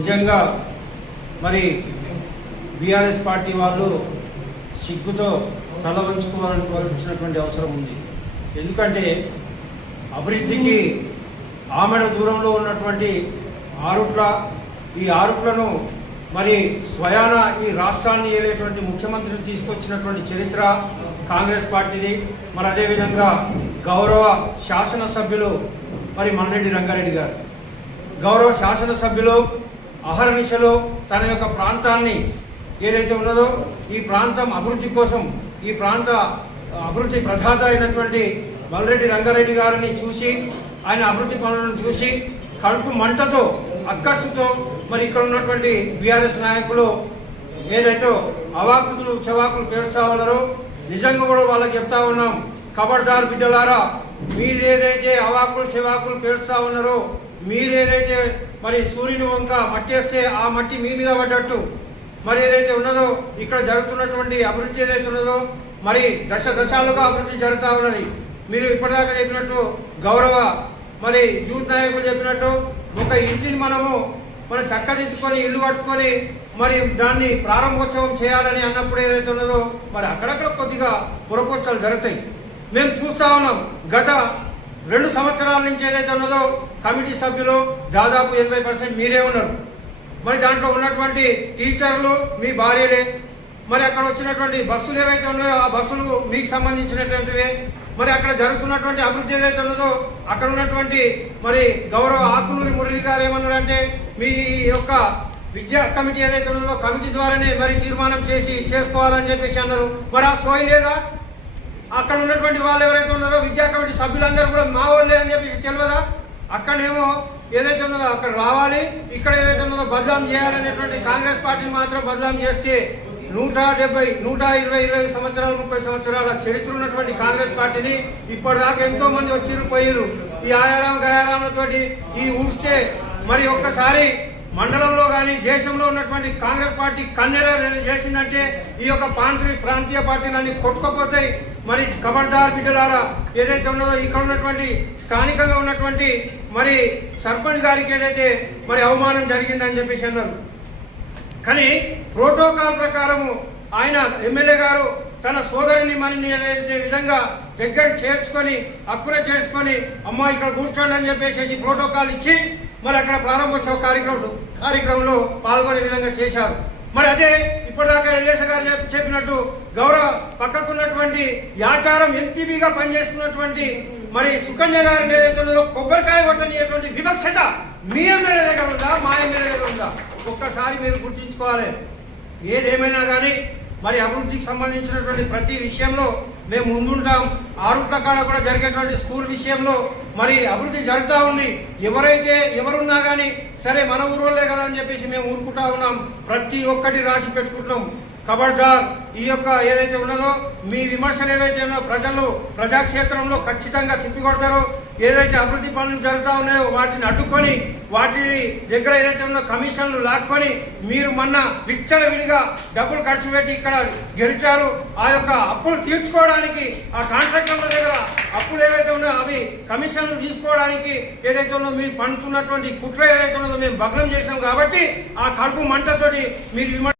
నిజంగా మరి BRS party వాళ్ళు సిగ్గుతో తలవంచుకోవాలనుకోవాల్సినటువంటి అవసరం ఉంది. ఎందుకంటే అభివృద్ధికి ఆమెడ దూరంలో ఉన్నటువంటి ఆరుట్ల, ఈ ఆరుట్లను మరి స్వయాన ఈ రాష్ట్రాన్ని ఏలేటువంటి ముఖ్యమంత్రిని తీసుకొచ్చినటువంటి చరిత్ర కాంగ్రెస్ పార్టీది. మరి అదేవిధంగా గౌరవ శాసనసభ్యులు మరి మన్రెడ్డి రంగారెడ్డి గారు, గౌరవ శాసనసభ్యులు అహర్నిశలు తన యొక్క ప్రాంతాన్ని ఏదైతే ఉన్నదో ఈ ప్రాంతం అభివృద్ధి కోసం, ఈ ప్రాంత అభివృద్ధి ప్రదాత అయినటువంటి మల్రెడ్డి రంగారెడ్డి గారిని చూసి, ఆయన అభివృద్ధి పనులను చూసి కడుపు మంటతో అక్కస్సుతో మరి ఇక్కడ ఉన్నటువంటి బీఆర్ఎస్ నాయకులు ఏదైతే అవాకులు చవాకులు పేరుస్తా ఉన్నారో నిజంగా కూడా వాళ్ళకి చెప్తా ఉన్నాం, ఖబర్దార్ బిడ్డలారా, మీరు ఏదైతే అవాకులు చెవాకులు పేరుస్తా ఉన్నారో, మీరేదైతే మరి సూర్యుని వంక మట్టేస్తే ఆ మట్టి మీ మీద పడ్డట్టు మరి ఏదైతే ఉన్నదో ఇక్కడ జరుగుతున్నటువంటి అభివృద్ధి ఏదైతే ఉన్నదో మరి దశాలుగా అభివృద్ధి జరుగుతూ ఉన్నది. మీరు ఇప్పటిదాకా చెప్పినట్టు గౌరవ మరి యూత్ నాయకులు చెప్పినట్టు ఒక ఇంటిని మనం చక్కదిద్దుకొని ఇల్లు కట్టుకొని మరి దాన్ని ప్రారంభోత్సవం చేయాలని అన్నప్పుడు ఏదైతే ఉన్నదో మరి అక్కడక్కడ కొద్దిగా పురపోత్సవాలు జరుగుతాయి. మేము చూస్తూ ఉన్నాం. గత 2 సంవత్సరాల నుంచి ఏదైతే ఉన్నదో కమిటీ సభ్యులు దాదాపు 80% మీరే ఉన్నారు. మరి దాంట్లో ఉన్నటువంటి టీచర్లు మీ భార్యలే. మరి అక్కడ వచ్చినటువంటి బస్సులు ఏవైతే ఉన్నాయో ఆ బస్సులు మీకు సంబంధించినటువంటివే. మరి అక్కడ జరుగుతున్నటువంటి అభివృద్ధి ఏదైతే ఉన్నదో అక్కడ ఉన్నటువంటి మరి గౌరవ ఆకునూరి మురళి గారు ఏమన్నారంటే, మీ యొక్క విద్యా కమిటీ ఏదైతే ఉన్నదో కమిటీ ద్వారానే మరి తీర్మానం చేసుకోవాలని చెప్పేసి అన్నారు. మరి ఆ సోయి లేదా? అక్కడ ఉన్నటువంటి వాళ్ళు ఎవరైతే ఉన్నారో విద్యా కమిటీ సభ్యులందరూ కూడా మా వాళ్ళే అని చెప్పేసి తెలియదా? అక్కడేమో ఏదైతే ఉన్నదో అక్కడ రావాలి, ఇక్కడ ఏదైతే ఉన్నదో బదలాం చేయాలనేటువంటి కాంగ్రెస్ పార్టీని మాత్రం బదలాం చేస్తే 170, 120 సంవత్సరాలు 30 సంవత్సరాల చరిత్ర ఉన్నటువంటి కాంగ్రెస్ పార్టీని ఇప్పటిదాకా ఎంతో మంది వచ్చిరు పోయిరు. ఈ ఆయారాం గయారాంలతోటి ఈ ఊడ్స్తే మరి ఒక్కసారి మండలంలో కానీ దేశంలో ఉన్నటువంటి కాంగ్రెస్ పార్టీ కన్నెర చేసిందంటే ఈ యొక్క ప్రాంతీయ పార్టీలన్నీ కొట్టుకోపోతాయి. మరి ఖబర్దార్ బిడ్డలారా, ఏదైతే ఉన్నదో ఇక్కడ ఉన్నటువంటి స్థానికంగా ఉన్నటువంటి మరి సర్పంచ్ గారికి ఏదైతే మరి అవమానం జరిగిందని చెప్పేసి అన్నారు. కానీ ప్రోటోకాల్ ప్రకారము ఆయన ఎమ్మెల్యే గారు తన సోదరిని మనని ఏదైతే విధంగా దగ్గర చేర్చుకొని అక్కున చేర్చుకొని అమ్మ ఇక్కడ కూర్చోండి అని చెప్పేసి ప్రోటోకాల్ ఇచ్చి మరి అక్కడ ప్రారంభోత్సవ కార్యక్రమంలో పాల్గొనే విధంగా చేశారు. మరి అదే ఇప్పటిదాకా ఎల్ఏస గారు చెప్పినట్టు గౌరవ పక్కకున్నటువంటి యాచారం ఎంపీబీగా పనిచేస్తున్నటువంటి మరి సుకన్య గారిని ఏదైతే ఉన్నదో కొబ్బరికాయ కొట్టనిటువంటి వివక్షత మీ ఎమ్మెల్యే దగ్గర ఉందా, మా ఎమ్మెల్యే దగ్గర ఉందా? ఒక్కసారి మీరు గుర్తించుకోవాలి. ఏదేమైనా కానీ మరి అభివృద్ధికి సంబంధించినటువంటి ప్రతి విషయంలో మేము ముందుంటాం. ఆరుట్ల కాడ కూడా జరిగేటువంటి స్కూల్ విషయంలో మరి అభివృద్ధి జరుగుతూ ఉంది. ఎవరున్నా కానీ సరే మన ఊరోళ్ళే కదా అని చెప్పేసి మేము ఊరుకుంటా ఉన్నాం. ప్రతి ఒక్కటి రాసి పెట్టుకుంటున్నాం. ఖబర్దార్, ఈ యొక్క ఏదైతే ఉన్నదో మీ విమర్శలు ఏవైతే ఉన్నాయో ప్రజలు ప్రజాక్షేత్రంలో ఖచ్చితంగా తిప్పికొడతారో, ఏదైతే అభివృద్ధి పనులు జరుగుతూ ఉన్నాయో వాటిని అడ్డుకొని వాటి దగ్గర ఏదైతే ఉందో కమిషన్లు లాక్కొని మీరు మొన్న విచ్చలవిడిగా డబ్బులు ఖర్చు పెట్టి ఇక్కడ గెలిచారు. ఆ యొక్క అప్పులు తీర్చుకోవడానికి ఆ కాంట్రాక్టర్ల దగ్గర అప్పులు ఏవైతే ఉన్నాయో అవి కమిషన్లు తీసుకోవడానికి ఏదైతే ఉన్నదో మీరు పంచుతున్నటువంటి కుట్ర ఏదైతే ఉన్నదో మేము భగ్నం చేసినాం. కాబట్టి ఆ కడుపు మంటతోటి మీరు